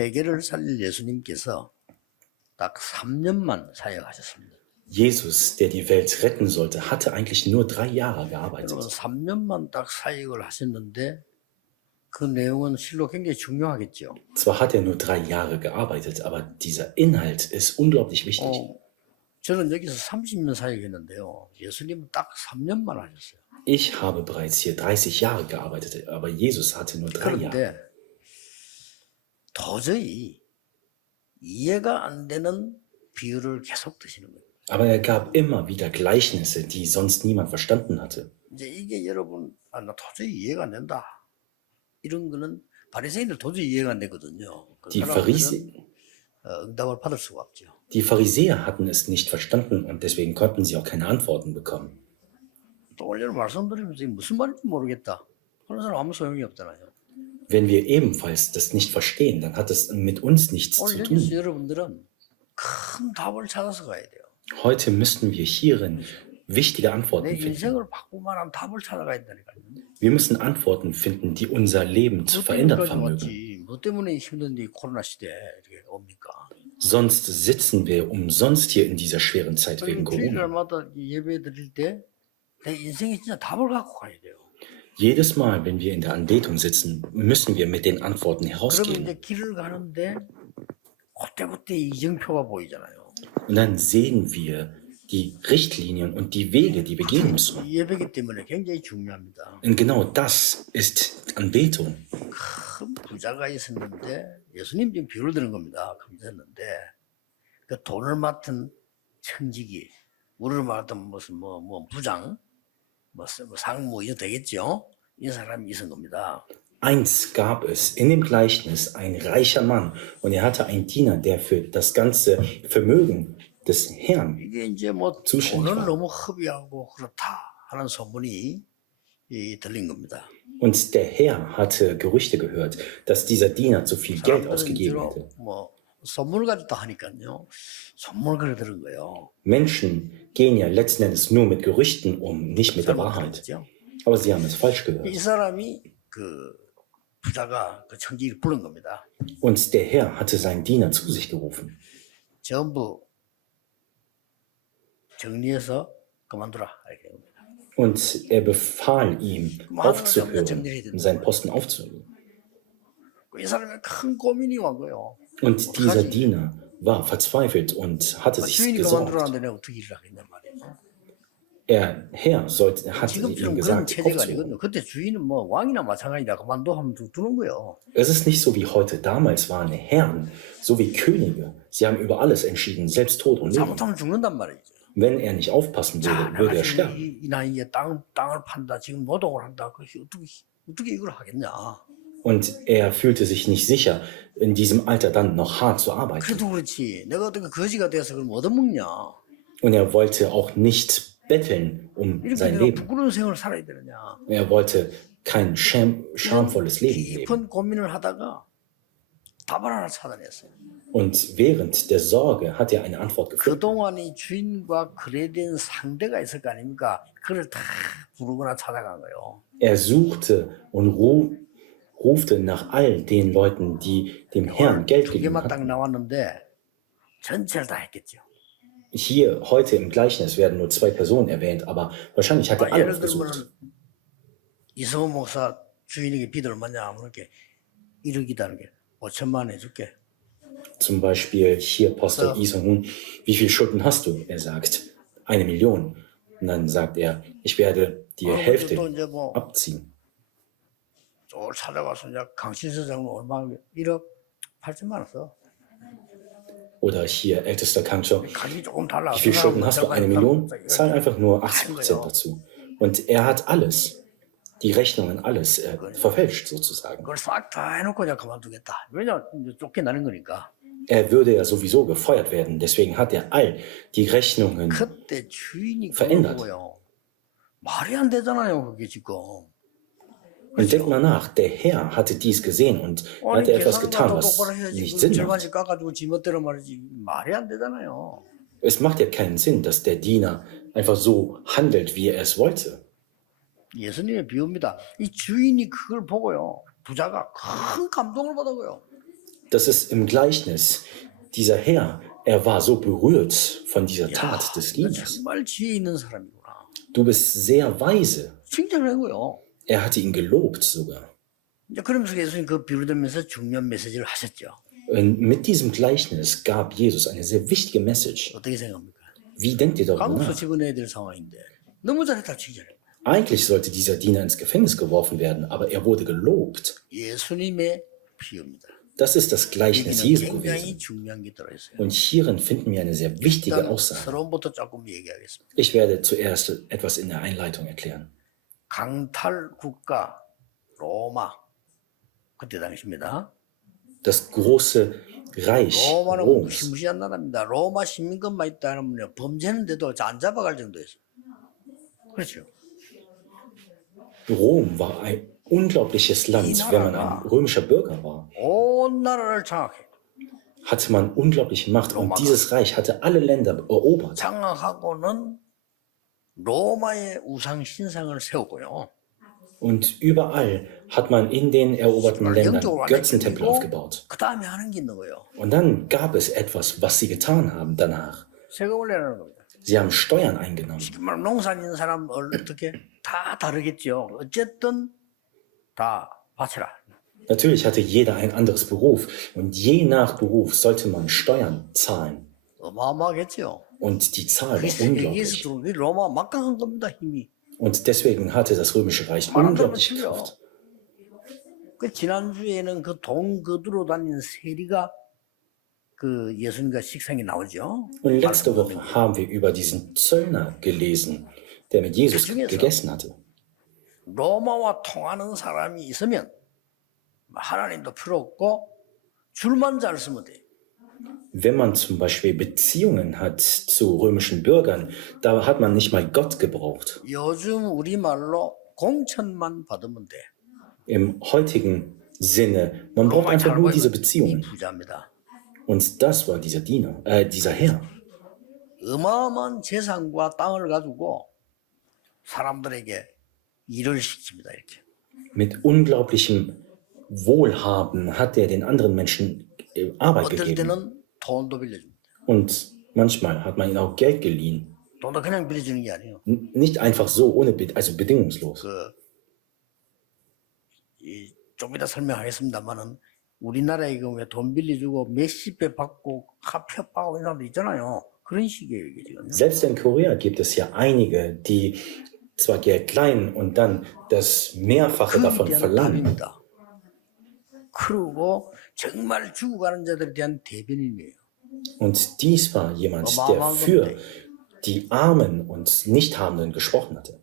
세계를 살릴 예수님께서 딱 3년만 사역하셨습니다. Jesus, der die Welt retten sollte, hatte eigentlich nur 3 Jahre 여러분 gearbeitet. 3년만 딱 사역을 하셨는데 그 내용은 실로 굉장히 중요하겠죠. Zwar hat er nur 3 Jahre gearbeitet, aber dieser Inhalt ist unglaublich wichtig. 저는 여기서 30년 사역했는데요. 예수님은 딱 3년만 하셨어요. Ich habe bereits hier 30 Jahre gearbeitet, aber Jesus hatte nur 3 Jahre. 그런데 도저히 이해가 안 되는 비유를 계속 드시는 거예요. Aber er gab immer wieder Gleichnisse, die sonst niemand verstanden hatte. 이제 이게 여러분 나 도저히 이해가 안 된다. 이런 거는 바리새인들 도저히 이해가 안 되거든요. 그 Die 사람들은 응답을 받을 수가 없죠. Die Pharisäer hatten es nicht verstanden und deswegen konnten sie auch keine Antworten bekommen. 또 오늘 말씀드리면서 무슨 말인지 모르겠다. 그런 사람 아무 소용이 없잖아요. Wenn wir ebenfalls das nicht verstehen, dann hat es mit uns nichts zu 오늘 여기서 tun. 여러분들은 큰 답을 찾아서 가야 돼요. Heute müssten wir hierin wichtige 내 Antworten finden. 인생을 바꿀 만한 답을 찾아가야 된다니까요. Wir müssen Antworten finden, die unser Leben zu verändern vermögen. 왔지. 뭐 때문에 힘든 이 코로나 시대에 이렇게 옵니까? Sonst sitzen wir umsonst hier in dieser schweren Zeit wegen Corona. 주일날마다 예배 드릴 때 내 인생에 진짜 답을 갖고 가야 돼요. Jedes Mal, wenn wir in der Anbetung sitzen, müssen wir mit den Antworten 그러면 herausgehen. 이제 길을 가는데 그때그때 이정표가 보이잖아요. Und dann sehen wir die Richtlinien und die Wege, die wir gehen müssen. 이 예배기 때문에 굉장히 중요합니다. Und genau das ist Anbetung. 큰 부자가 있었는데 예수님 지금 비유를 드는 겁니다. 있었는데 그 돈을 맡은 청지기, 우리를 맡은 무슨 뭐 부장, 뭐 상무 이거 되겠죠? 이 사람이 있은 겁니다. Einst gab es in dem Gleichnis ein reicher Mann und er hatte einen Diener, der für das ganze Vermögen des Herrn 이게 이제 뭐 zuständig 돈을 war. 너무 허비하고 그렇다 하는 소문이 들린 겁니다. Und der Herr hatte Gerüchte gehört, dass dieser Diener zu viel Geld 사람들은 ausgegeben 주로 hätte. 뭐 선물 가졌다 하니까요. 선물을 들은 거예요. Menschen gehen ja letzten Endes nur mit Gerüchten um, nicht mit der Wahrheit. 잘못했죠. Aber sie haben es falsch 이 gehört. 사람이 그 부자가 그 청지기를 부른 겁니다. Und der Herr hatte seinen Diener zu sich gerufen. 전부 정리해서 그만두라 이렇게 합니다. Und er befahl ihm, aufzuhören, seinen Posten aufzuhören. 이 사람이 큰 고민이 온 거예요. Und dieser Diener war verzweifelt und hatte sich 주인이 gesorgt. 그만두라는데 내가 어떻게 일을 하겠냐 말이에요. Der Herr hatte ihm 지금처럼 그런 gesagt, 체제가 aufzuhören. 아니거든요. 그때 주인은 뭐 왕이나 마찬가지다. 그만둬 하면 두는 거예요. Es ist nicht so wie heute. Damals waren Herren so wie Könige. Sie haben über alles entschieden, selbst Tod und Leben. 잘못하면 죽는단 말이죠. Wenn er nicht aufpassen würde, würde er sterben. 이 나이에 땅을 판다. 지금 노동을 한다. 그것이 어떻게 이걸 하겠냐. Und er fühlte sich nicht sicher, in diesem Alter dann noch hart zu arbeiten. 그래도 그렇지. 내가 어떻게 거지가 돼서 그럼 얻어먹냐. Und er wollte auch nicht betteln um 이렇게 sein 내가 Leben. 부끄러운 생활을 살아야 되느냐. Er wollte kein schamvolles Leben leben. 깊은 고민을 하다가 답을 하나 찾아냈어요. Und während der Sorge hat er eine Antwort gefunden. 그동안 이 주인과 그래 된 상대가 있을 거 아닙니까? 그를 다 부르거나 찾아간 거예요. Er suchte und rufte nach all den Leuten, die dem Herrn Geld 두 gegeben 개만 딱 hatten. 나왔는데 전체를 다 했겠죠. Hier, heute im Gleichnis werden nur 2 Personen erwähnt, aber wahrscheinlich hat er alle 예를 aufgesucht. 들면 이성훈 목사 주인에게 빚을 얼마냐 하면 이렇게 1억이다 하는 게 5천만 원 해줄게. Zum Beispiel hier Pastor Isong, wie viel Schulden hast du? Er sagt, 1 Million. Und dann sagt er, ich werde die Hälfte 또 이제 뭐 abziehen. 또 찾아가서 이제 강신서장은 얼마 1억 8천만 원 써. Oder hier ältester Kantor, 가격이 조금 달라. wie viel Schulden hast du? 1 Million? Zahl einfach nur 80% dazu. Und er hat alles, die Rechnungen, alles verfälscht sozusagen. 그걸 싹 다 해놓고 이제 그만두겠다. 왜냐 이제 쫓겨나는 거니까. Er würde ja sowieso gefeuert werden, deswegen hat er all die Rechnungen 그때 주인이 verändert. 그거고요. 말이 안 되잖아요, 그게 지금. Und denkt mal nach, der Herr hatte dies gesehen und er hatte etwas getan, was nicht Sinn macht. 절반씩 깎아주고 지멋대로 말이지 말이 안 되잖아요. Es macht ja keinen Sinn, dass der Diener einfach so handelt, wie er es wollte. 예수님의 비유입니다. 이 주인이 그걸 보고요. 부자가 큰 감동을 받아고요. Das ist im Gleichnis. Dieser Herr, er war so berührt von dieser 야, Tat des 너 Dieners. 정말 지혜 있는 사람이구나. Du bist sehr weise. 칭찬을 한 거요. Er hatte ihn gelobt sogar. 이제 그러면서 예수님 그 비유를 들면서 중요한 메시지를 하셨죠. Und mit diesem Gleichnis gab Jesus eine sehr wichtige Message. 어떻게 생각합니까? Wie denkt ihr darüber 감옥소 nach? 집어넣어야 될 상황인데 너무 잘했다 칭찬을. Eigentlich sollte dieser Diener ins Gefängnis geworfen werden, aber er wurde gelobt. 예수님의 비유입니다. Das ist das Gleichnis Jesu 여기는 굉장히 gewesen. 중요한 게 들어있어요. Und hierin finden wir eine sehr wichtige 일단 Aussage. 서론부터 조금 얘기하겠습니다. Ich werde zuerst etwas in der Einleitung erklären. 강탈 국가 로마 그때 당시입니다. Das große Reich 로마는 Roms. 무시무시한 나라입니다. 로마 시민권만 있다면 범죄는데도 안 잡아갈 정도였어요. 그렇죠. Rom war ein unglaubliches Land, wenn man ein römischer Bürger war. 온 나라를 장악해. Hatte man unglaubliche Macht und dieses Reich hatte alle Länder erobert. 장악하고는 로마의 우상 신상을 세우고요. Und überall hat man in den eroberten Ländern Götzentempel aufgebaut. 그 다음에 하는 게 있는 거예요. Und dann gab es etwas, was sie getan haben danach. 세금을 내라는 겁니다. Sie haben Steuern eingenommen. 정말 농사 짓는 사람 어떻게 다 다르겠죠. 어쨌든 다 바쳐라. Natürlich hatte jeder ein anderes Beruf und je nach Beruf sollte man Steuern zahlen. 어마어마하겠죠. Und die Zahl war 세계에서 unglaublich. 들어온 로마 막강한 겁니다. 힘이. Und deswegen hatte das römische Reich 말안 들으면 unglaubliche 틀려. Kraft. 그 지난주에는 그 돈 거두러 다니는 세리가 그 예수님과 식상에 나오죠. Und letzte Woche haben wir über diesen Zöllner gelesen, der mit Jesus gegessen hatte. 로마와 통하는 사람이 있으면 하나님도 필요 없고 줄만 잘 쓰면 돼. Wenn man zum Beispiel Beziehungen hat zu römischen Bürgern, da hat man nicht mal Gott gebraucht. 요즘 우리말로 공천만 받으면 돼. Im heutigen Sinne, man braucht einfach nur diese 이 Beziehungen. 부자입니다. Und das war dieser Diener, dieser Herr. 어마어마한 재산과 땅을 가지고 사람들에게 일을 시킵니다. 이렇게. Mit unglaublichem Wohlhaben hat er den anderen Menschen Arbeit 어떨 gegeben. 때는 돈도 빌려줍니다. Und manchmal hat man ihnen auch Geld geliehen. 돈도 그냥 빌려주는 게 아니에요. Nicht einfach so, ohne, also bedingungslos. 좀 이따 설명하겠습니다만은 우리나라에 왜 돈 빌려주고 몇십 배 받고 합협하고 이런 사람도 있잖아요. 그런 식이에요 이게 지금. Selbst in Korea gibt es ja einige, die zwar Geld leihen und dann das Mehrfache davon verlangen. 답입니다. 그리고 정말 죽어가는 자들에 대한 대변인이에요. Und dies war jemand, der für die Armen und Nichthabenden gesprochen hatte.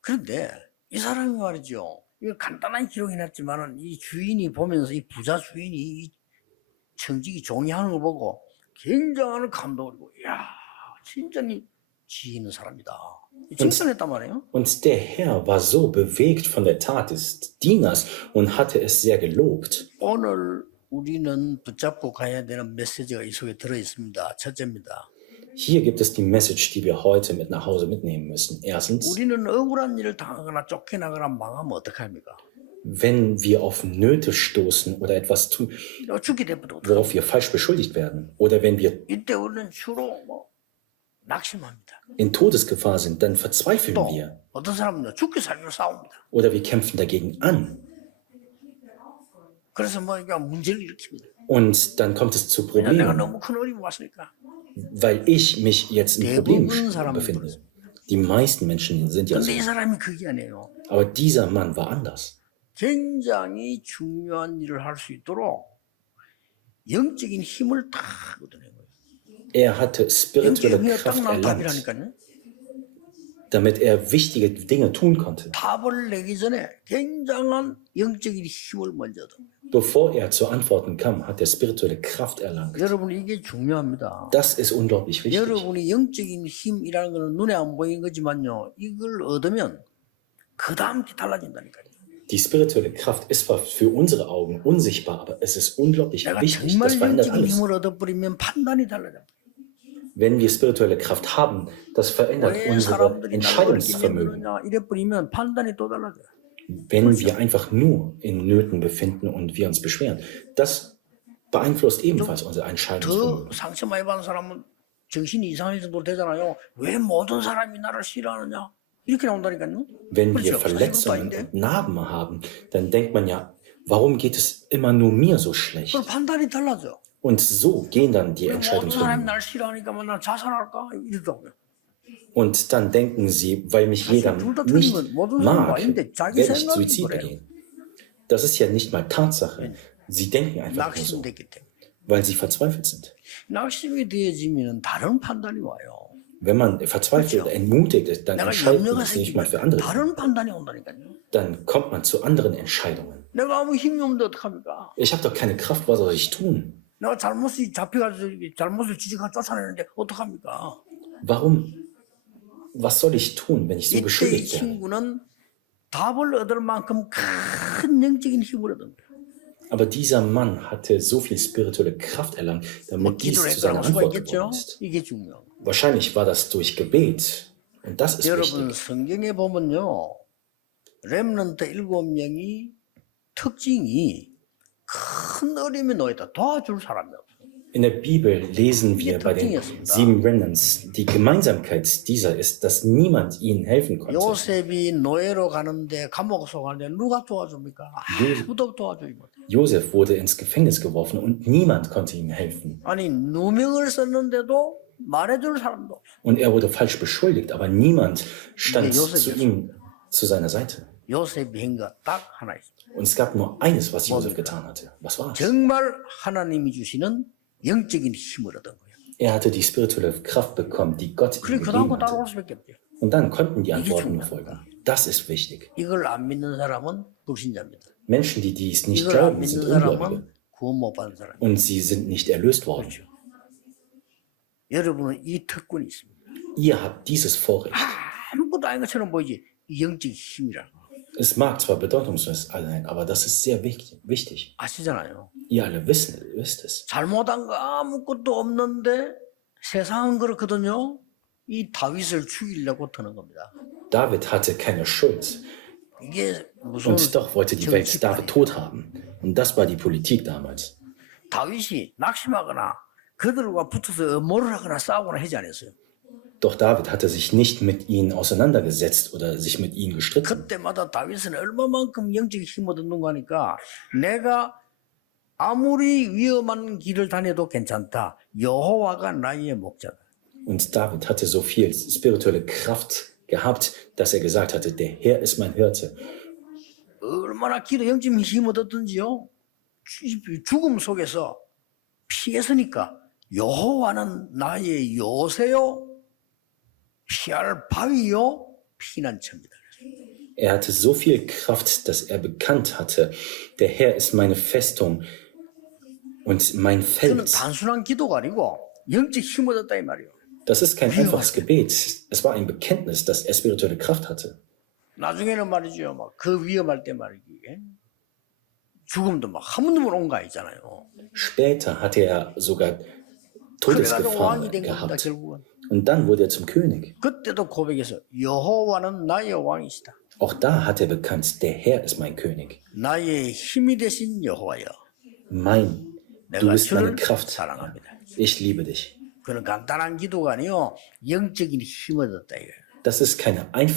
그런데 이 사람이 말이죠. 이거 간단한 기록이 났지만은 이 주인이 보면서 이 부자 주인이 이 청지기 종이하는 걸 보고 굉장한 감동을 받고, 이야, 진짜니 지혜 있는 사람이다. 칭찬했단 말이에요. Und der Herr war so bewegt von der Tat des Dieners und hatte es sehr gelobt. 오늘 우리는 붙잡고 가야 되는 메시지가 이 속에 들어 있습니다. 첫째입니다. Hier gibt es die Message, die wir heute mit nach Hause mitnehmen müssen. Erstens, 우리는 억울한 일을 당하거나 쫓겨나거나 망하면 어떡합니까? wenn wir auf Nöte stoßen oder etwas tun, 죽게 되면 worauf wir falsch beschuldigt werden, oder wenn wir 이때 우리는 주로 낙심합니다. in Todesgefahr sind, dann verzweifeln 또 wir 어떤 사람은 죽게 살기로 싸웁니다. oder wir kämpfen dagegen an. 그래서 이게 문제를 일으킵니다. Und dann kommt es zu 내가 Problemen, 너무 큰 어려움이 왔으니까. weil ich mich jetzt in Problemen 대부분 사람은 befinde. Die meisten Menschen sind ja so. 근데 이 사람이 그게 아니에요. Aber dieser Mann war anders. 굉장히 중요한 일을 할 수 있도록 영적인 힘을 다 얻어낸 거예요. Er hatte spirituelle 영적인 힘이 딱 Kraft 나온 erlangt, 답이라니까요. damit er wichtige Dinge tun konnte. 답을 내기 전에 굉장한 영적인 힘을 먼저 얻은 거예요. Bevor er zu Antworten kam, hat er spirituelle Kraft erlangt. 여러분 이게 중요합니다. Das ist unglaublich wichtig. 여러분이 영적인 힘이라는 것은 눈에 안 보이는 거지만요. 이걸 얻으면 그 다음 게 달라진다니까요. Die spirituelle Kraft ist zwar für unsere Augen unsichtbar, aber es ist unglaublich 내가 wichtig. 정말 Das verändert 영적인 alles. 힘을 얻어버리면 판단이 달라져. Wenn wir spirituelle Kraft haben, das verändert 왜 unsere 사람들이 나를 Entscheidungsvermögen. 이기느냐 이래버리면 판단이 또 달라져. Wenn wir einfach nur in Nöten befinden und wir uns beschweren, das beeinflusst ebenfalls unser 더 Entscheidungsvermögen. 상처 많이 받은 사람은 정신이 이상할 정도로 되잖아요. 왜 모든 사람이 나를 싫어하느냐? 이렇게 나온다니까요. Wenn wir 그렇죠. 사실 그것도 Verletzungen 아닌데. und Narben haben, dann denkt man ja, warum geht es immer nur mir so schlecht? 그럼 판단이 달라져. Und so gehen dann die 왜 모든 사람이 Entscheidungsvermögen. 날 싫어하니까 난 자살할까? 이러더라고요. Und dann denken sie, weil mich jeder nicht mag, werde ich Suizid begehen. Das ist ja nicht mal Tatsache. Sie denken einfach nur so, 낙심됐기 때문에. weil sie verzweifelt sind. 낙심이 되어지면 다른 판단이 와요. Wenn man verzweifelt oder entmutigt ist, dann 내가 entscheidet man 염려가 sich nicht mal 생기면 für andere. 다른 판단이 온다니까요. Dann kommt man zu anderen Entscheidungen. 내가 아무 힘이 없는데 어떡합니까? Ich habe doch keine Kraft, was soll ich tun? 내가 잘못이 잡혀가지고 잘못을 지적하고 쫓아내는데 어떡합니까? Warum? Was soll ich tun, wenn ich so 이때 이 beschuldigt werde? 친구는 답을 얻을 만큼 큰 영적인 힘을 얻은 거예요. Aber dieser Mann hatte so viel spirituelle Kraft erlangt, 뭐 damit dies 기도를 zu seiner 했다고 할 수가 Antwort 있겠죠. geworden ist. 이게 중요하고. Wahrscheinlich war das durch Gebet. Und das ist 여러분 wichtig. 성경에 보면요. 렘넌트 7명이 특징이 큰 어려움에 놓였다. 도와줄 사람이 없어요. In der Bibel lesen wir bei den 7 Remnants, die Gemeinsamkeit dieser ist, dass niemand ihnen helfen konnte. 요셉이 노예로 가는데 감옥 속하는데 누가 도와줍니까? 아무도 도와주지 못해. Josef wurde ins Gefängnis geworfen und niemand konnte ihm helfen. 아니 누명을 썼는데도 말해줄 사람도 없어. Und er wurde falsch beschuldigt, aber niemand stand Josef zu ist- ihm, zu seiner Seite. 요셉이 한 거 딱 하나 있어. Und es gab nur eines, was Josef getan hatte. Was war es? 정말 하나님이 주시는 영적인 힘을 얻은 거예요. Er hatte die spirituelle Kraft bekommen, die Gott ihm 그래 그 다음 거 gegeben 따라올 hatte. 수밖에 없죠. Und dann konnten die Antworten nur folgen. Das ist wichtig. 이걸 안 믿는 사람은 불신자입니다. Menschen, die dies nicht 이걸 안 glauben, sind 믿는 Ungläubige. 사람은 구원 못 받은 사람. Und sie sind nicht erlöst worden. 여러분은 이 특권이 있습니다. Ihr habt dieses Vorrecht. 아무것도 아닌 것처럼 보이지. 이 영적 힘이라 Es mag zwar bedeutungslos sein, aber das ist sehr wichtig. 아시잖아요. Ihr alle wisst es. 잘못한 거 아무것도 없는데 세상은 그렇거든요. 이 다윗을 죽이려고 드는 겁니다. David hatte keine Schuld. 이게 무슨 Und doch wollte die Welt David tot haben. Und das war die Politik damals. 다윗이 낙심하거나 그들과 붙어서 뭐를 하거나 싸우거나 하지 않았어요. Doch David hatte sich nicht mit ihnen auseinandergesetzt oder sich mit ihnen gestritten. 그때마다 다윗은 얼마만큼 영적 힘을 얻는가 하니까 내가 아무리 위험한 길을 다녀도 괜찮다. 여호와가 나의 목자다. Und David hatte so viel spirituelle Kraft gehabt, dass er gesagt hatte, der Herr ist mein Hirte. 얼마나 기도 영적 힘을 얻었든지요. 죽음 속에서 피했으니까 여호와는 나의 요새요. 피할 바위요. 피난처입니다. Er hatte so viel Kraft, dass er bekannt hatte, der Herr ist meine Festung und mein 그는 Fels. 단순한 기도가 아니고 영적 힘을 얻었다 이 말이에요. Das ist kein einfaches Gebet. Es war ein Bekenntnis, dass er spirituelle Kraft hatte. 나중에는 말이죠. 막 그 위험할 때 말이지. 죽음도 막 한 번도 못 온 거 아니잖아요. Später hatte er sogar 그래가지고 Todesgefahr 왕이 된 겁니다. gehabt. 결국은. Und dann wurde er zum König. 그때도 고백해서 여호와는 나의 왕이시다. Auch da hat er bekannt, der Herr ist mein König. 나의 힘이 되신 여호와여. Du 내가 bist meine 주를 Kraft. 사랑합니다. Ich liebe dich. 그는 간단한 기도가 아니요 영적인 힘을 얻었다 이거예요. Das ist keine ein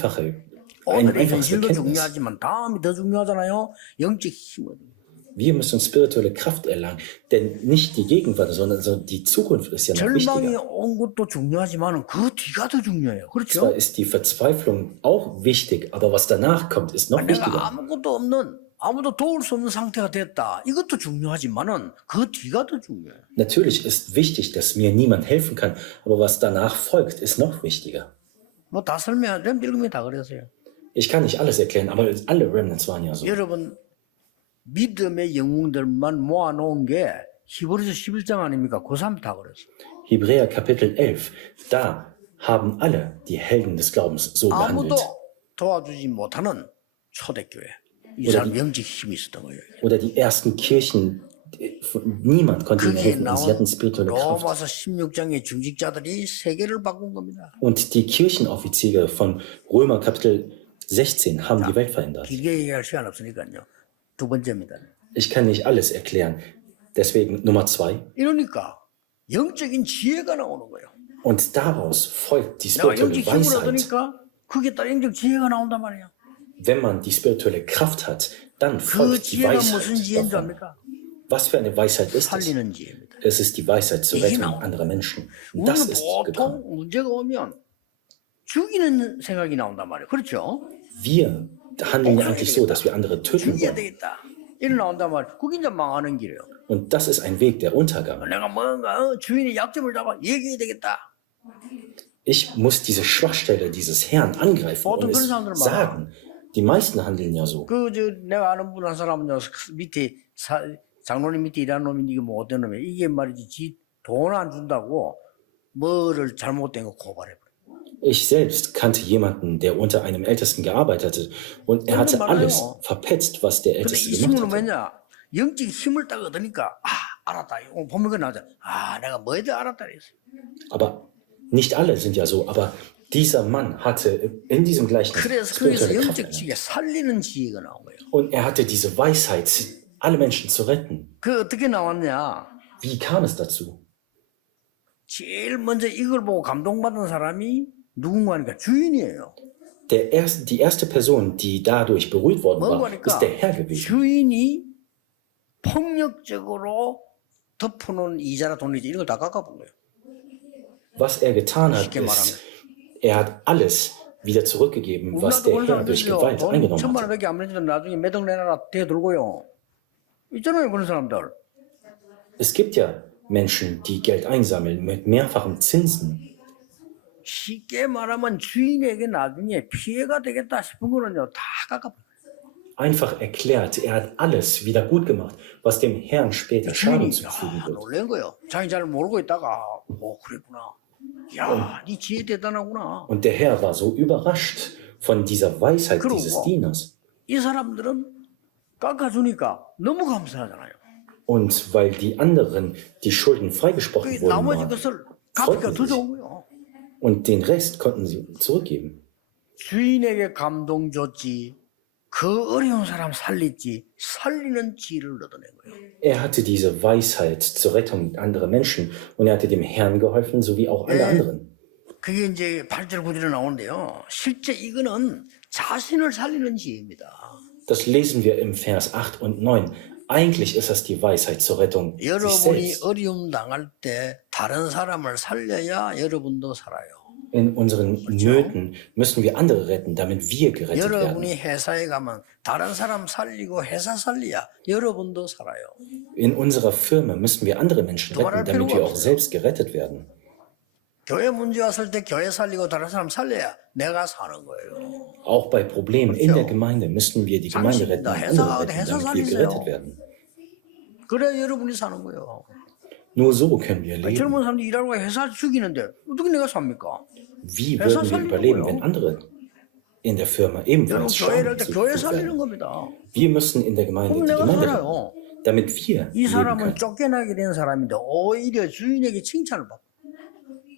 오늘의 einfaches 현실도 Bekenntnis. 중요하지만 다음이 더 중요하잖아요. 영적 힘을 얻는 거예요. Wir müssen spirituelle Kraft erlangen, denn nicht die Gegenwart, sondern die Zukunft ist ja noch 절망이 wichtiger. 온 것도 중요하지만 그 뒤가 더 중요해요. 그렇죠? Zwar ist die Verzweiflung auch wichtig, aber was danach kommt, ist noch 내가 wichtiger. 아무것도 없는 아무도 도울 수 없는 상태가 됐다. 이것도 중요하지만은 그 뒤가 더 중요해요. Natürlich ist wichtig, dass mir niemand helfen kann, aber was danach folgt, ist noch wichtiger. 뭐 다 설명, 렘들금이 다 그랬어요. Ich kann nicht alles erklären, aber alle Remnants waren ja so. 여러분 믿음의 영웅들만 모아놓은 게 히브리서 11장 아닙니까? 고3 다 그랬어요. Hebräer Kapitel 11, da haben alle die Helden des Glaubens so 아무도 behandelt. 도와주지 못하는 초대교회. 이 사람 영적 힘이 있었던 거예요. Oder die ersten Kirchen, niemand konnte ihnen 그게 helfen und sie hatten spirituelle Kraft. 로마서 16장의 중직자들이 세계를 바꾼 겁니다. Und die Kirchenoffiziere von Römer Kapitel 16 haben die Welt verändert. 길게 얘기할 시간 없으니까요. 두 번째입니다. Ich kann nicht alles erklären. Deswegen Nummer 2. 이러니까 영적인 지혜가 나오는 거예요. Und daraus folgt die 내가 spirituelle 영적 힘을 Weisheit. 얻으니까 그게 따라 영적 지혜가 나온단 말이에요. Wenn man die spirituelle Kraft hat, dann 그 folgt die 지혜가 무슨 Weisheit 지혜인 줄 davon. 압니까? Was für eine Weisheit ist es? 살리는 지혜입니다. Es ist die Weisheit zur Rettung anderer Menschen. Und das 우리는 ist 보통 gekommen. 문제가 오면 죽이는 생각이 나온단 말이에요. 그렇죠? Wir handeln ja eigentlich so, dass wir andere töten 죽여야 wollen. 되겠다. 이런 나온단 말이에요. 그게 이제 망하는 길이에요. Und das ist ein Weg der Untergang. 내가 뭔가 주인의 약점을 잡아 얘기해야 되겠다. Ich muss diese Schwachstelle dieses Herrn angreifen und es sagen. Die meisten handeln ja so. 내가 아는 분 한 사람은요, 밑에 장로님 밑에 일하는 놈이 이게 뭐 어떤 놈이야. 이게 말이지 돈 안 준다고 뭐를 잘못된 거 고발해. Ich selbst kannte jemanden, der unter einem Ältesten gearbeitet hatte und er hatte alles verpetzt, was der 근데 Älteste 이 gemacht 힘은 hatte. 뭐냐? 영적 힘을 딱 얻으니까 알았다. 보면 그 나오잖아. 내가 뭐에 대해 알았다 그랬어. Aber nicht alle sind ja so, aber dieser Mann hatte in diesem Gleichnis 그래서 거기서 spirituelle 영적 Kraft. 지혜, 살리는 지혜가 나온 거예요. Und er hatte diese Weisheit, alle Menschen zu retten. 그 어떻게 나왔냐? Wie kam es dazu? 제일 먼저 이걸 보고 감동받은 사람이 누군가니까 주인이에요. Die erste Person, die dadurch berührt worden war, 뭔가니까 ist der Herr gewesen. 주인이 폭력적으로 덮어놓은 이자나 돈이지 이런 걸 다 깎아본 거예요. Was er getan hat, 쉽게 ist, er hat alles wieder zurückgegeben, was der Herr durch Gewalt 돈 eingenommen 천만 hat. 원밖에 안 내주면 나중에 몇 억 내놔라 대들고요. 있잖아요 그런 사람들. Es gibt ja Menschen, die Geld einsammeln mit mehrfachen Zinsen. 쉽게 말하면 주인에게 나중에 피해가 되겠다 싶은 거는요 다 깎아본 거예요. Einfach erklärt, er hat alles wieder gut gemacht, was dem Herrn später Schaden zufügen wird. 놀란 거예요. 자기 잘 모르고 있다가 그랬구나. 야, 네 지혜 대단하구나. Und der Herr war so überrascht von dieser Weisheit dieses Dieners. 이 사람들은 깎아주니까 너무 감사하잖아요. Und weil die anderen die Schulden freigesprochen worden 나머지 waren, 것을 갚기가 더 freuten 좋은 sich. 거예요. Und den Rest konnten sie zurückgeben. 주인에게 감동 줬지. 그 어려운 사람 살렸지. 살리는 지혜를 얻어낸 거예요. Er hatte diese Weisheit zur Rettung anderer Menschen und er hatte dem Herrn geholfen, sowie auch alle anderen. 그게 이제 8절 9절에 나오는데요. 실제 이거는 자신을 살리는 지혜입니다. Das lesen wir im Vers 8 und 9. Eigentlich ist das die Weisheit zur Rettung sich 여러분이 selbst. 어려움 당할 때 다른 사람을 살려야 여러분도 살아요. In unseren Nöten müssen wir andere retten, damit wir gerettet werden. 여러분이 회사에 가면 다른 사람 살리고 회사 살려야 여러분도 살아요. In unserer Firma müssen wir andere Menschen retten, damit wir auch selbst gerettet werden. 교회 문제 왔을 때 교회 살리고 다른 사람 살려야 내가 사는 거예요. Auch bei Problemen in der Gemeinde müssen wir die Gemeinde retten und andere retten, damit wir gerettet werden. 그래야 여러분이 사는 거예요. Nur so können wir leben. 젊은 사람들이 일하고 회사 죽이는데 어떻게 내가 삽니까? Wie würden wir überleben, wenn andere in der Firma 여러분 ebenfalls 교회를 할 Schaden 때 교회 zugefügt 살리는 werden? 겁니다. Wir müssen in der Gemeinde 그럼 die 내가 Gemeinde 살아요. retten, damit wir 이 leben 사람은 können. 쫓겨나게 된 사람인데 오히려 주인에게 칭찬을 받고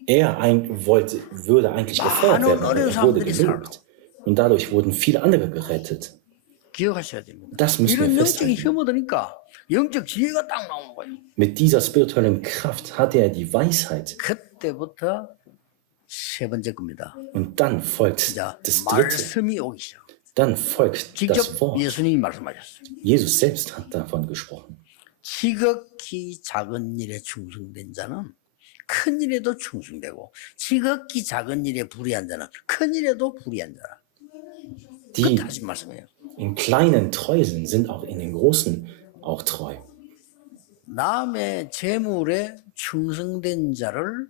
Er würde eigentlich gefeuert werden, aber er wurde gelobt. Und dadurch wurden viele andere gerettet. 기억하셔야 됩니다. Das müssen wir 이런 영적인 festhalten. 힘 얻으니까 영적 지혜가 딱 나오는 거예요. Mit dieser spirituellen Kraft hatte er die Weisheit. 그때부터 세 번째 겁니다. Und dann folgt 자, das dritte. 말씀이 오기 시작. Dann folgt 직접 das Wort. 예수님이 말씀하셨어요. Jesus selbst hat davon gesprochen. 지극히 작은 일에 충성된 자는 큰 일에도 충성되고 지극히 작은 일에 불의한 자는 큰 일에도 불의한 자라. Die 그때 하신 말씀이에요. in kleinen treu sind, sind auch in den großen auch treu. 남의 재물에 충성된 자를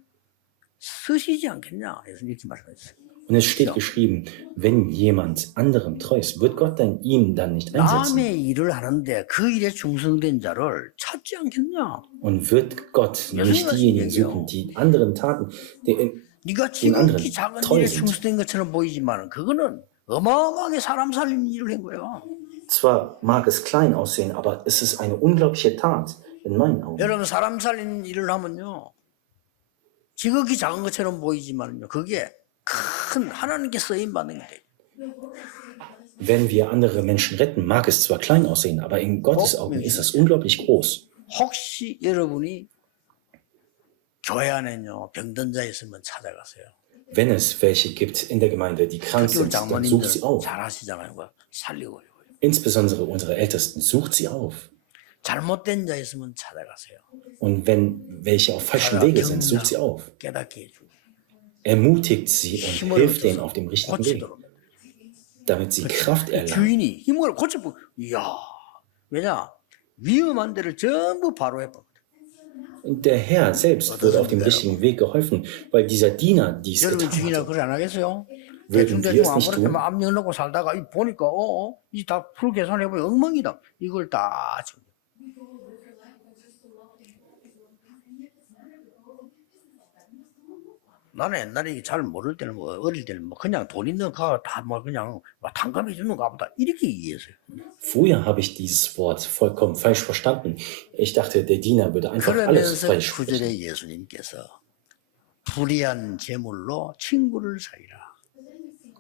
쓰시지 않겠냐? 예수님 이렇게 말씀하셨어요. Und es steht geschrieben, wenn jemand anderem treu ist, wird Gott dann ihn dann nicht einsetzen. 남의 일을 하는데 그 일에 충성된 자를 찾지 않겠냐? Und wird Gott nicht diejenigen suchen, die anderen Taten, die 네가 den anderen 지극히 작은 treu 일에 sind. 충성된 것처럼 보이지만 그거는 어마어마하게 사람 살리는 일을 한 거예요. Zwar mag es klein aussehen, aber es ist eine unglaubliche Tat in meinen Augen. 여러분 사람 살리는 일을 하면요. 지극히 작은 것처럼 보이지만요. 그게 큰 하나님께 쓰임 받는 게 돼요. Wenn wir andere Menschen retten, mag es zwar klein aussehen, aber in Gottes Augen ist das unglaublich groß. 혹시 여러분이 교회 안에요 병든 자 있으면 찾아가세요. Wenn es welche gibt in der Gemeinde, die krank 특히 우리 sind, dann sucht 장모님들 sie auf. 잘 하시잖아요. 그거 살리고. Insbesondere unsere Ältesten, sucht sie auf. 잘못된 자 있으면 찾아가세요. Und wenn welche auf falschem Wege sind, sucht sie auf. 깨닫게 해주고 Ermutigt sie und 힘을 hilft denen 얻어서 auf dem richtigen Weg, 고치도록. damit sie Kraft erlangen. 주인이 힘을 고쳐보. 이야, 왜냐 위험한 데를 전부 바로 해버. Und der Herr selbst wurde auf dem richtigen Weg geholfen, weil dieser Diener dies 여러분 getan 주인이라 hatte. 그래 안 하겠어요? würden wir 대충 es nicht 아무렇게 tun? 막 압력 넣고 살다가 이 보니까 이 다 풀 계산해 보면 엉망이다. 이걸 다 지금. 나는 옛날에 잘 모를 때는 뭐 어릴 때는 뭐 그냥 돈 있는 가가 다 뭐 그냥 막 탕감해 주는가 보다 이렇게 이해했어요. Früher habe ich dieses Wort vollkommen falsch verstanden. Ich dachte, der Diener würde einfach alles 그러면서 falsch sprechen. 9절에 예수님께서 불의한 재물로 친구를 사귀라.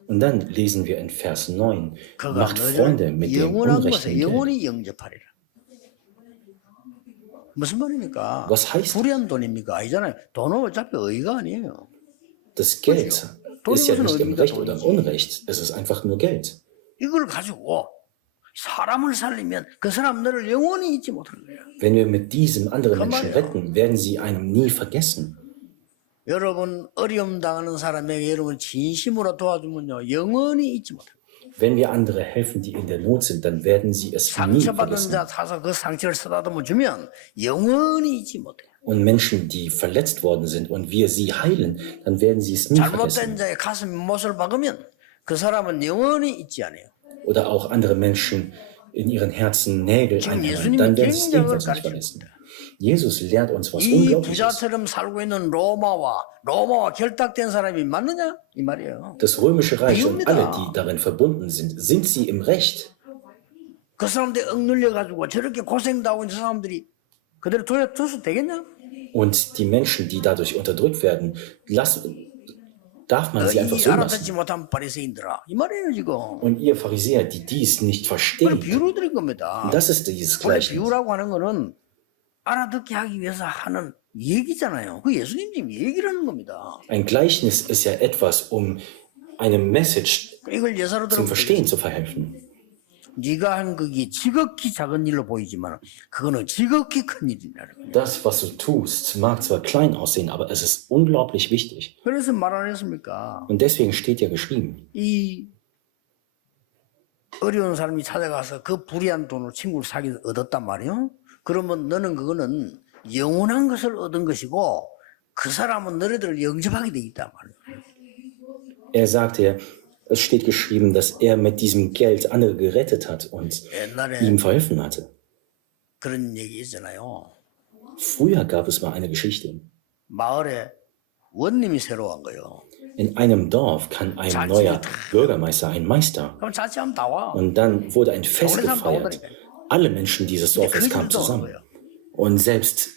Und dann lesen wir in Vers 9, 그가 macht Freunde 너희를 mit dem 영원한 unrechten 곳에 Geld. 영원히 영접하리라. 무슨 말입니까? Was heißt 불의한 돈입니까? 아니잖아요. 돈은 어차피 의가 아니에요. Das Geld ist ja nicht im Recht oder im 돈이지. Unrecht, es ist einfach nur Geld. 이걸 가지고 사람을 살리면 그 사람 너를 영원히 잊지 못하는 거예요. Wenn wir mit diesem andere Komm mal Menschen her. retten, werden sie einem nie vergessen. 여러분 어려움 당하는 사람에게 여러분 진심으로 도와주면요 영원히 잊지 못해요. Wenn wir andere helfen, die in der Not sind, dann werden sie es nie 상처받은 vergessen. 자 사서 그 상처를 쓰다듬어 주면 영원히 잊지 못해요. Und Menschen, die verletzt worden sind und wir sie heilen, dann werden sie es nie 잘못된 vergessen. 자의 가슴에 못을 박으면 그 사람은 영원히 잊지 않아요. Oder auch andere Menschen in ihren Herzen Nägel 지금 einhängen, 예수님이 dann werden sie es 굉장을 ebenfalls nicht 가르쳐 vergessen. 줍니다. Jesus lehrt uns was 이 Unglaubliches. 부자처럼 살고 있는 로마와 결탁된 사람이 맞느냐 이 말이에요. Das römische Reich und 비웁니다. alle, die darin verbunden sind sie im Recht? 그 사람들 억눌려 가지고 저렇게 고생당하고 있는 사람들이 그대로 둬서 되겠냐? Und die Menschen, die dadurch unterdrückt werden, darf man sie einfach 이 so 알아듣지 lassen? 못한 바리새인들아 이 말이에요 지금. Und ihr Pharisäer, die dies nicht 그걸 verstehen, 비유로 드린 겁니다. das ist dieses 원래 Gleichnis. 비유라고 하는 거는 알아듣게 하기 위해서 하는 얘기잖아요. 그 예수님 지금 얘기를 하는 겁니다. Ein Gleichnis ist ja etwas, um eine Message 이걸 예사로 zum 들어보세요. Verstehen zu verhelfen. 네가 한 그게 지극히 작은 일로 보이지만 그거는 지극히 큰 일이라는 거예요. Das, was du tust, mag zwar klein aussehen, aber es ist unglaublich wichtig. 그래서 말 안 했습니까? Und deswegen steht ja geschrieben, 이 어려운 사람이 찾아가서 그 불의한 돈으로 친구를 사귀어 얻었단 말이에요. 그러면 너는 그거는 영원한 것을 얻은 것이고 그 사람은 너희들을 영접하게 돼 있단 말이에요. er sagte ja, es steht geschrieben, dass er mit diesem Geld andere gerettet hat und 옛날에 ihm verholfen hatte. 그런 얘기 있잖아요. Früher gab es mal eine Geschichte. 마을에 원님이 새로 온 거예요. In einem Dorf kam ein neuer Bürgermeister, ein Meister. 그럼 자취하면 다 와. Und dann wurde ein Fest gefeiert. Alle Menschen dieses Dorfes kamen zusammen. Und selbst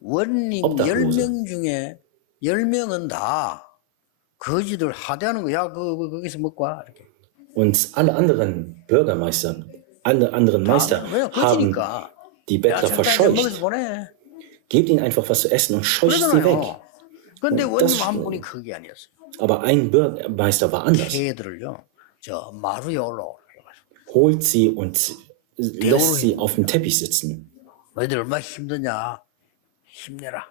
원님 obdachlose. 10명 중에 10명은 다 거지들 하대하는 거야. 거기서 먹고 와. 이렇게. Und alle anderen Bürgermeister, alle anderen Meister 왜 haben 거지니까. die 야, Bettler 절대 먹어서 verscheucht. 보내. Gebt ihnen einfach was zu essen und scheucht sie weg. 그러잖아요. 근데 어, 원님 das- 한 분이 그게 아니었어요. Aber ein Bürgermeister war anders. 개들을요. 저 마루에 올라오라고 해가지고. Holt sie und lässt sie auf dem Teppich sitzen. 너희들 얼마나 힘드냐. 힘내라.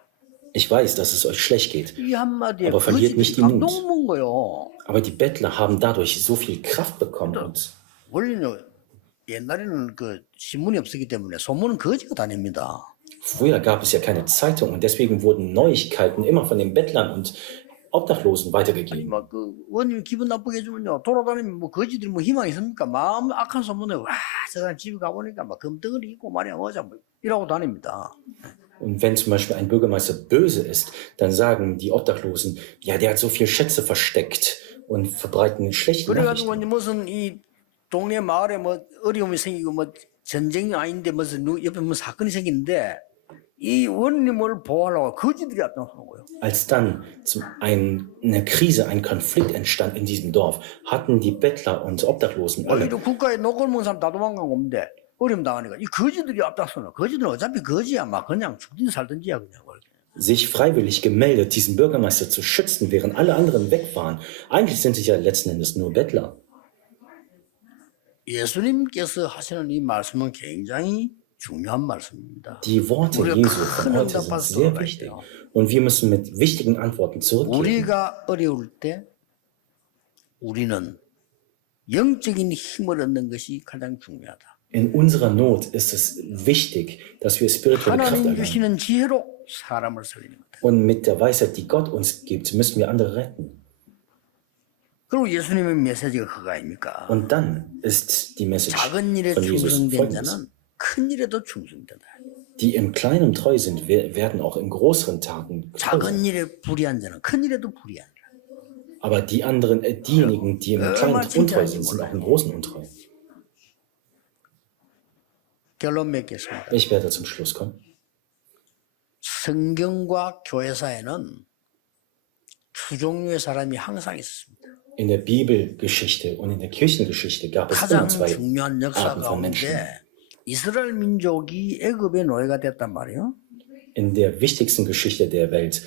Ich weiß, dass es euch schlecht geht, 이 한마디에 Aber verliert nicht 거지들이 die Mut. 감동 먹은 거예요. aber die Bettler haben dadurch so viel Kraft bekommen. Und 원래는 옛날에는 그 신문이 없었기 때문에 소문은 거지가 다닙니다. früher gab es ja keine Zeitung und deswegen wurden Neuigkeiten immer von den Bettlern und Obdachlosen weitergegeben. 막 그 원님 기분 나쁘게 해주면요 돌아다니면 뭐 거지들이 뭐 희망이 있습니까? 마음 악한 소문에 와 저 사람 집에 가보니까 막 금덩어리 있고 말이야 어자 뭐 이러고 다닙니다. Und wenn zum Beispiel ein Bürgermeister böse ist, dann sagen die Obdachlosen, ja, der hat so viel Schätze versteckt und verbreiten schlechte 그래가지고 Nachrichten. 이제 무슨 이 동네 마을에 뭐 어려움이 생기고 뭐 전쟁이 아닌데 무슨 옆에 뭐 사건이 생기는데 이 원님을 보호하려고 거지들이 나타나는 거예요. Als dann eine Krise, ein Konflikt entstand in diesem Dorf, hatten die Bettler und Obdachlosen alle, 이도 국가에 녹을 먹은 사람 다 도망간 건데 어려움 당하니까 이 거지들이 앞장서는 거지들은 어차피 거지야 막 그냥 죽든 살든지야 그냥. sich freiwillig gemeldet, diesen Bürgermeister zu schützen, während alle anderen weg waren. Eigentlich sind sie ja letzten Endes nur Bettler. 예수님께서 하시는 이 말씀은 굉장히 중요한 말씀입니다. Die Worte 우리가 Jesu von 큰 heute sind 응답할 sehr 수가 wichtig. 있대요. Und wir müssen mit wichtigen Antworten zurückkehren. 우리가 어려울 때 우리는 영적인 힘을 얻는 것이 가장 중요하다. In unserer Not ist es wichtig, dass wir spirituelle Kraft 하나님 erlangen. 주시는 지혜로 사람을 살리는 거다. Und mit der Weisheit, die Gott uns gibt, müssen wir andere retten. 그리고 예수님의 메시지가 그거 아닙니까? Und dann ist die Message 작은 일에 von Jesus 충성된 folgendes. 자는 큰 일에도 충성되다. Die im Kleinen treu sind, werden auch in größeren Taten treu. 작은 일에 불의한 자는 큰 일에도 불의하니라. Aber die anderen, diejenigen, die im Kleinen untreu sind, sind auch im Großen untreu. 결론 맺겠습니다. Ich werde zum Schluss kommen. 성경과 교회사에는 두 종류의 사람이 항상 있습니다. In der Bibelgeschichte und in der Kirchengeschichte gab es 가장 immer zwei 중요한 역사 Arten von Menschen. 가운데 이스라엘 민족이 애굽의 노예가 됐단 말이에요. In der wichtigsten Geschichte der Welt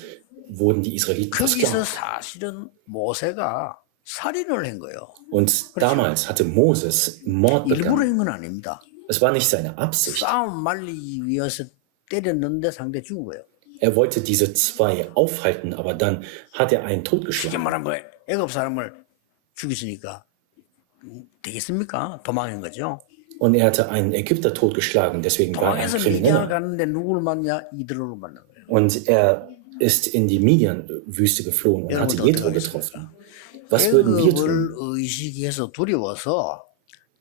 wurden die Israeliten 거기서 versklavt. 사실은 모세가 살인을 한 거예요. Und damals hatte Moses Mord 일부러 begangen. 한 건 아닙니다. Es war nicht seine Absicht. 싸움 말리기 위해서 때렸는데 상대 죽은 거예요. Er wollte diese zwei aufhalten, aber dann hat er einen 쉽게 totgeschlagen. 말하면 뭐 애굽 사람을 죽였으니까 되겠습니까? 도망한 거죠. Und er hatte einen Ägypter totgeschlagen, deswegen war er ein 도망해서 미디안 Krimineller. 갔는데 누구를 만나? 이드로를 만난 거예요. Und er ist in die Midian-Wüste geflohen und hatte 여러분도 Jethro 어떻게 getroffen. Was würden wir tun? 애굽을 의식해서 두려워서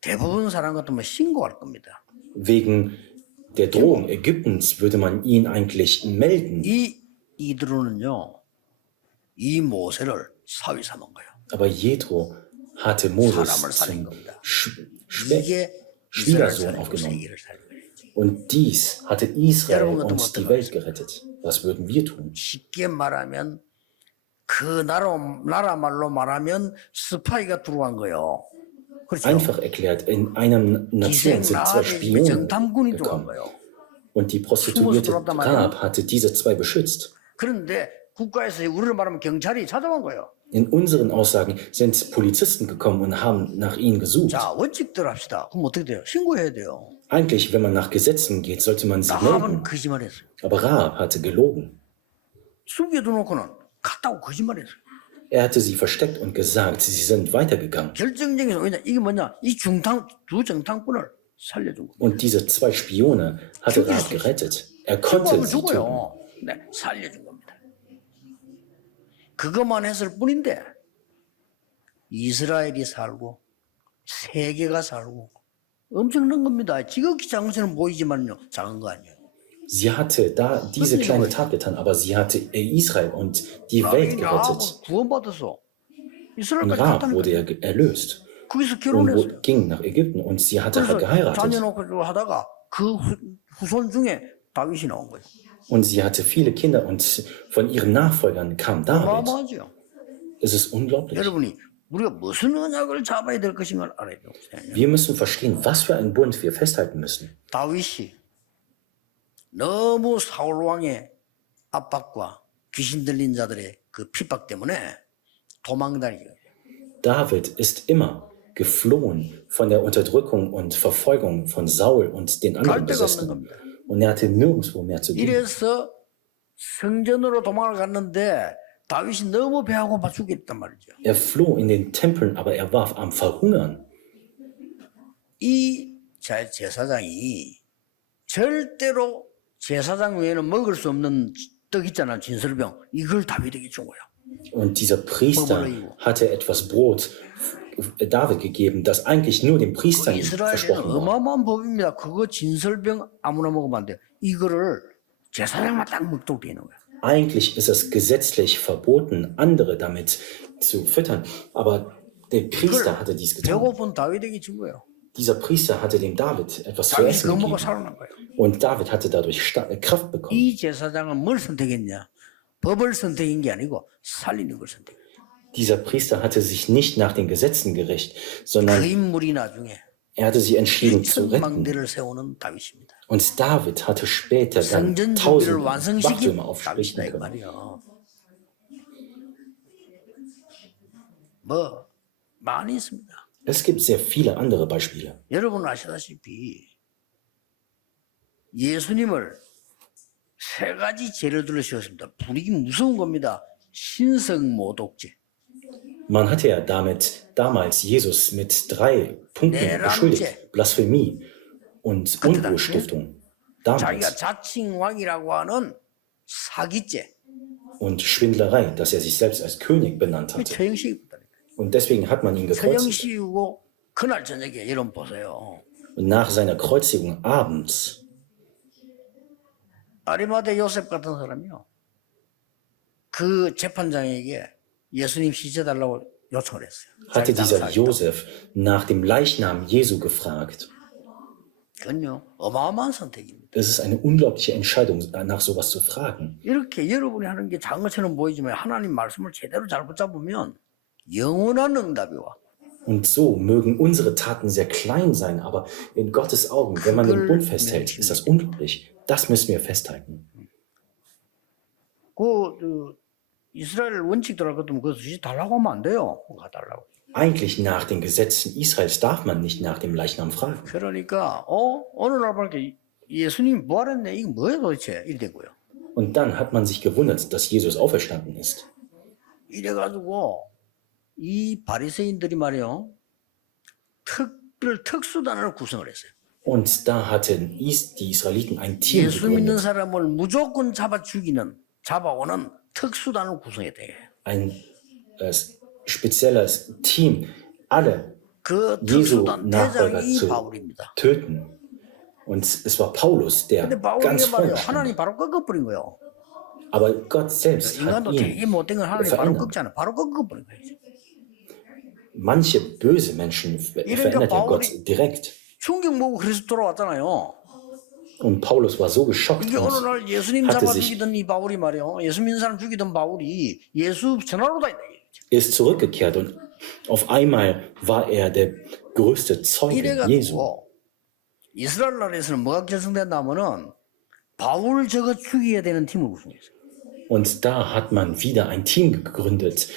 대부분 사람 같으면 신고할 겁니다. Wegen der Drohung Ägyptens würde man ihn eigentlich melden. 이 이드로는요, 이 모세를 사위 삼은 거예요. Aber Jethro hatte Moses 사람을 살린 zum 겁니다. Schwiegersohn 이게 이스라엘 살리고 aufgenommen. 세계를 살린 거예요. Und dies hatte Israel 여러분 같으면 und die 어떡하겠어요? Welt gerettet. Was würden wir tun? 쉽게 말하면 그 나라 말로 말하면 스파이가 들어간 거예요. 그렇죠? Einfach erklärt, in einer Nation 기생 sind zwei 라합이 Spione 정탐꾼이 들어간 gekommen. 거예요. Und die Prostituierte 숨어서 들어왔단 말이에요. Rahab hatte diese zwei beschützt. 그런데 국가에서 우리를 말하면 경찰이 찾아간 거예요. In unseren Aussagen sind Polizisten gekommen und haben nach ihnen gesucht. 자, 원칙대로 합시다. 그럼 어떻게 돼요? 신고해야 돼요. Eigentlich, wenn man nach Gesetzen geht, sollte man sie 라합은 melden. 거짓말했어요. Aber Rahab hatte gelogen. 숨겨두놓고는 갔다고 거짓말했어요. Er hatte sie versteckt und gesagt, sie sind weitergegangen. 결정적인 왜냐 이게 뭐냐 이 두 정탐꾼을 살려준 거예요. Und diese zwei Spione hatte Rahab gerettet. Er konnte 죽으면 sie töten. 죽어요. 네, 살려준 겁니다. 그것만 했을 뿐인데 이스라엘이 살고 세계가 살고 엄청난 겁니다. 지극히 작은 것처럼 보이지만요 작은 거 아니에요. Sie hatte da diese kleine Tat getan, aber sie hatte Israel und die Welt gerettet. 구원받아서 Und 이스라엘까지 Rahab 갔다는 wurde 거예요. erlöst 거기서 und 결혼했어요. ging nach Ägypten und sie hatte 그래서 자녀 geheiratet. 놓고 하다가 그 후손 중에 다윗이 나온 거예요. Und sie hatte viele Kinder und von ihren Nachfolgern kam David. 어마어마하죠. Es ist unglaublich. 여러분이 우리가 무슨 언약을 잡아야 될 것인가를 알아야 돼요. Wir müssen verstehen, was für einen Bund wir festhalten müssen. 다윗이 너무 사울 왕의 압박과 귀신 들린 자들의 그 핍박 때문에 도망다니고 David ist immer geflohen von der Unterdrückung und Verfolgung von Saul und den anderen 갈 데가 없는 Besessenen. 겁니다. Und er hatte nirgendwo mehr zu gehen. 이래서 성전으로 도망을 갔는데 다윗이 너무 배하고 봐 죽겠단 말이죠. Er floh in den Tempeln, aber er war am Verhungern. 이 제사장이 절대로 제사장 외에는 먹을 수 없는 떡 있잖아, 진설병. 이걸 다윗에게 준 거야. Und dieser Priester hatte etwas Brot David gegeben, das eigentlich nur dem Priester 이스라엘에는 versprochen war. 어마어마한 법입니다. 그거 진설병 아무나 먹으면 안 돼요. 이거를 제사장만 딱 먹도록 되어 있는 거야. Eigentlich ist es gesetzlich verboten, andere damit zu füttern, aber der Priester hatte dies getan. 배고픈 다윗에게 준 거예요. Dieser Priester hatte dem David etwas zu 다윗이 essen 그거 먹고 gegeben. 살아난 거예요. Und David hatte dadurch Kraft bekommen. 이 제사장은 뭘 선택했냐? 법을 선택한 게 아니고 살리는 걸 선택했어요. Dieser Priester hatte sich nicht nach den Gesetzen gerichtet, 그 sondern 인물이 나중에 Er hatte sie entschieden zu retten. 일천망대를 세우는 다윗입니다. Und David hatte später dann 성전 1000 준비를 완성시킨 Wachtürme aufrichten 다윗이다 이 können. 말이야. 뭐 많이 있습니다. Es gibt sehr viele andere Beispiele. 여러분 아시다시피 예수님을 세 가지 죄를 들으셨습니다. 불이기 무서운 겁니다. 신성모독죄. Man hatte ja damit damals Jesus mit 3 Punkten beschuldigt. Blasphemie und Unruhestiftung. 자기가 Damals. 자칭왕이라고 하는 사기죄. Und Schwindlerei, dass er sich selbst als König benannt hatte. 처형식입니다. Und deswegen hat man ihn gekreuzigt. 처형식이고 그날 저녁에 여러분 보세요. Und nach seiner Kreuzigung abends 아리마대 요셉 같은 사람이요. 그 재판장에게 예수님 씻어달라고 요청을 했어요. hatte dieser 자기 Josef nach dem Leichnam Jesu gefragt. 그건요 어마어마한 선택입니다. Es ist eine unglaubliche Entscheidung, nach sowas zu fragen. 이렇게 여러분이 하는 게 작은 것처럼 보이지만 하나님 말씀을 제대로 잘 붙잡으면 영원한 응답이 와. Und so mögen unsere Taten sehr klein sein, aber in Gottes Augen, wenn man den Bund festhält, ist das unglaublich. Das müssen wir festhalten. 그 이스라엘 원칙대로 할 것도 그 주시 달라고 하면 안 돼요. 가달라고. Eigentlich nach den Gesetzen Israels darf man nicht nach dem Leichnam fragen. 그러니까 어느 날 보니까 예수님이 부활했네. 이게 뭐예요 도대체? 이래고요. Und dann hat man sich gewundert, dass Jesus auferstanden ist. 이래가지고 이 바리새인들이 말이요 특수단을 구성을 했어요. Und da hatten die Israeliten ein Team 예수 믿는 gegründet. 사람을 무조건 잡아오는 특수단을 구성했대요. Ein spezielles Team, alle 그 Jesu 특수단 Nachfolger 대장이 zu 바울입니다. töten. Und es war Paulus, der 근데 바울이 ganz 말이요 vorne stand. 하나님 바로 꺾어버린 거예요. Aber Gott selbst hat 인간도 되게 ihn 못된 걸 하나님 바로 verändert. 꺾잖아요. 바로 꺾어버린 거예요. Manche böse Menschen verändert ja Gott direkt. 충격 먹고 그래서 돌아왔잖아요. Und Paulus war so geschockt 이게 어느 und 날 예수님 hatte 잡아 sich 죽이던 이 바울이 말이요. 예수 믿는 사람 죽이던 바울이 예수 전하러 다닌다. ist zurückgekehrt und auf einmal war er der größte Zeuge Jesu. 이래가지고 이스라엘 나라에서는 뭐가 결성됐냐면은 바울 저거 죽여야 되는 팀을 구성했어요. Und da hat man wieder ein Team gegründet.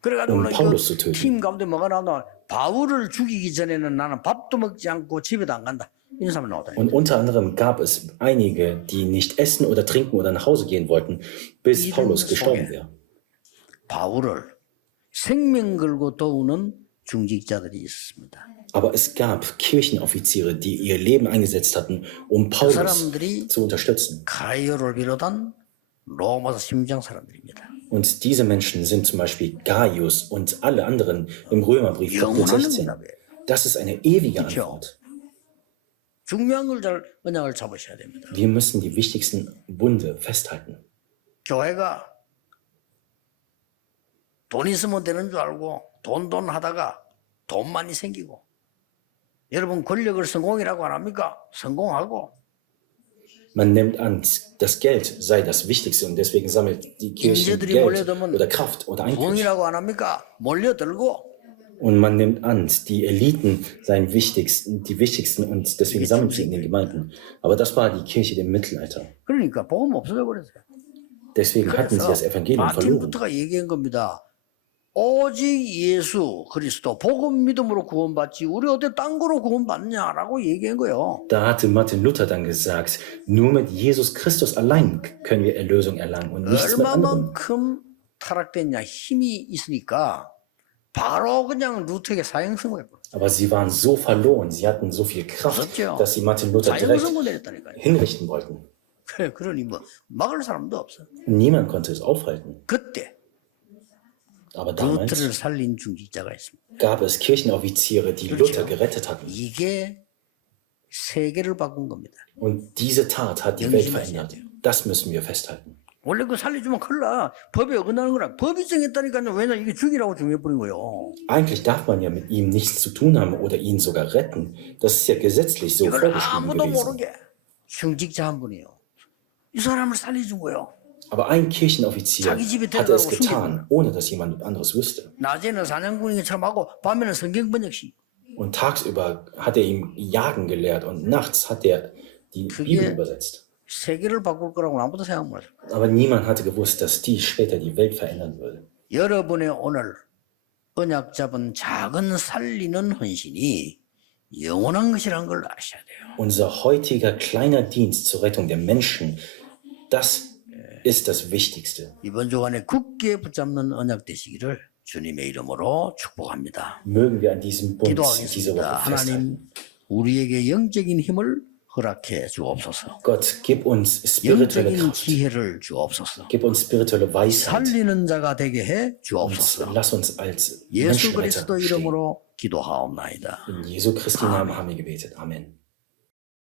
그래가지고 파울로스 zu töten. 팀 가운데 뭐가 나오나 바울을 죽이기 전에는 나는 밥도 먹지 않고 집에도 안 간다. 이런 사람이 나오다. Und unter anderem gab es einige, die nicht essen oder trinken oder nach Hause gehen wollten, bis Paulus gestorben wäre. 바울을 생명 걸고 도우는 중직자들이 있었습니다. Aber es gab Kirchenoffiziere, die ihr Leben eingesetzt hatten, um Paulus 사람들이 zu unterstützen. 가이오를 비롯한 로마서 심장 사람들입니다. Und diese Menschen sind zum Beispiel Gaius und alle anderen im Römerbrief Kapitel 영원한 16. 응답이에요. Das ist eine ewige 그렇죠. Antwort. 중요한 걸 잘 언약을 잡으셔야 됩니다. Wir müssen die wichtigsten Bunde festhalten. 교회가 돈 있으면 되는 줄 알고 돈 하다가 돈 많이 생기고 여러분 권력을 성공이라고 안 합니까? 성공하고 Man nimmt an, das Geld sei das Wichtigste und deswegen sammelt die Kirche 인재들이 Geld 몰려들면 oder Kraft oder Einfluss. 부흥이라고 안 합니까? 몰려들고 Und man nimmt an, die Eliten seien die wichtigsten und deswegen sammeln sie in den Gemeinden. Aber das war die Kirche im Mittelalter. 그러니까 복음 없어져 버렸어요. Deswegen hatten sie das Evangelium verloren. 마틴부터가 얘기한 겁니다. 오직 예수 그리스도 복음 믿음으로 구원받지 우리 어디 딴 거로 구원받냐라고 얘기한 거예요. Da hatte Martin Luther dann gesagt, nur mit Jesus Christus allein können wir Erlösung erlangen und nichts mit anderem. 얼마만큼 타락됐냐 힘이 있으니까 바로 그냥 루터에게 사형선고 해버려. Aber sie waren so verloren, sie hatten so viel Kraft, 그렇죠. dass sie Martin Luther direkt 사형선고 내렸다니까요. hinrichten wollten. 그래, 그러니 뭐 막을 사람도 없어. Niemand konnte es aufhalten. 그때 Aber damals 루터를 살린 중직자가 있습니다. gab es Kirchenoffiziere, die Luther gerettet hatten. 이게 세계를 바꾼 겁니다. Und diese Tat hat die Welt verändert. Das müssen wir festhalten. 원래 그 살려주면 큰일 나. 법에 어긋나는 거라. 법이 정했다니까요. 왜냐 이게 죽이라고 정해버린 거예요. Eigentlich darf man ja mit ihm nichts zu tun haben oder ihn sogar retten. Das ist ja gesetzlich so 이걸 vorgeschrieben 아무도 gewesen. 모르게 중직자 한 분이요. 이 사람을 살려준 거예요. Aber ein Kirchenoffizier 자기 집에 hatte es 데려가고 getan, ohne dass jemand anderes wüsste. 낮에는 사냥꾼이처럼 하고 밤에는 성경 번역시. Und tagsüber hat er ihm Jagen gelehrt und nachts hat er die Bibel 그게 übersetzt. 세계를 바꿀 거라고 아무도 생각 못 했어요. Aber niemand hatte gewusst, dass dies später die Welt verändern würde. 여러분의 오늘 언약 잡은 작은 살리는 헌신이 영원한 것이라는 걸 아셔야 돼요. Unser heutiger kleiner Dienst zur Rettung der Menschen, das ist das Wichtigste. 이번 주간에 굳게 붙잡는 언약 되시기를 주님의 이름으로 축복합니다. Mögen wir an diesem Bund diese 기도하겠습니다. Woche festhalten. 하나님 우리에게 영적인 힘을 허락해 주옵소서. Gott, gib uns spirituelle 영적인 Kraft. 지혜를 주옵소서. Gib uns spirituelle Weisheit. 살리는 자가 되게 해 Und 주옵소서. lass uns als 예수 Menschenretter 그리스도 stehen. 이름으로 기도하옵나이다. In Jesu Christi Namen haben wir gebetet. Amen.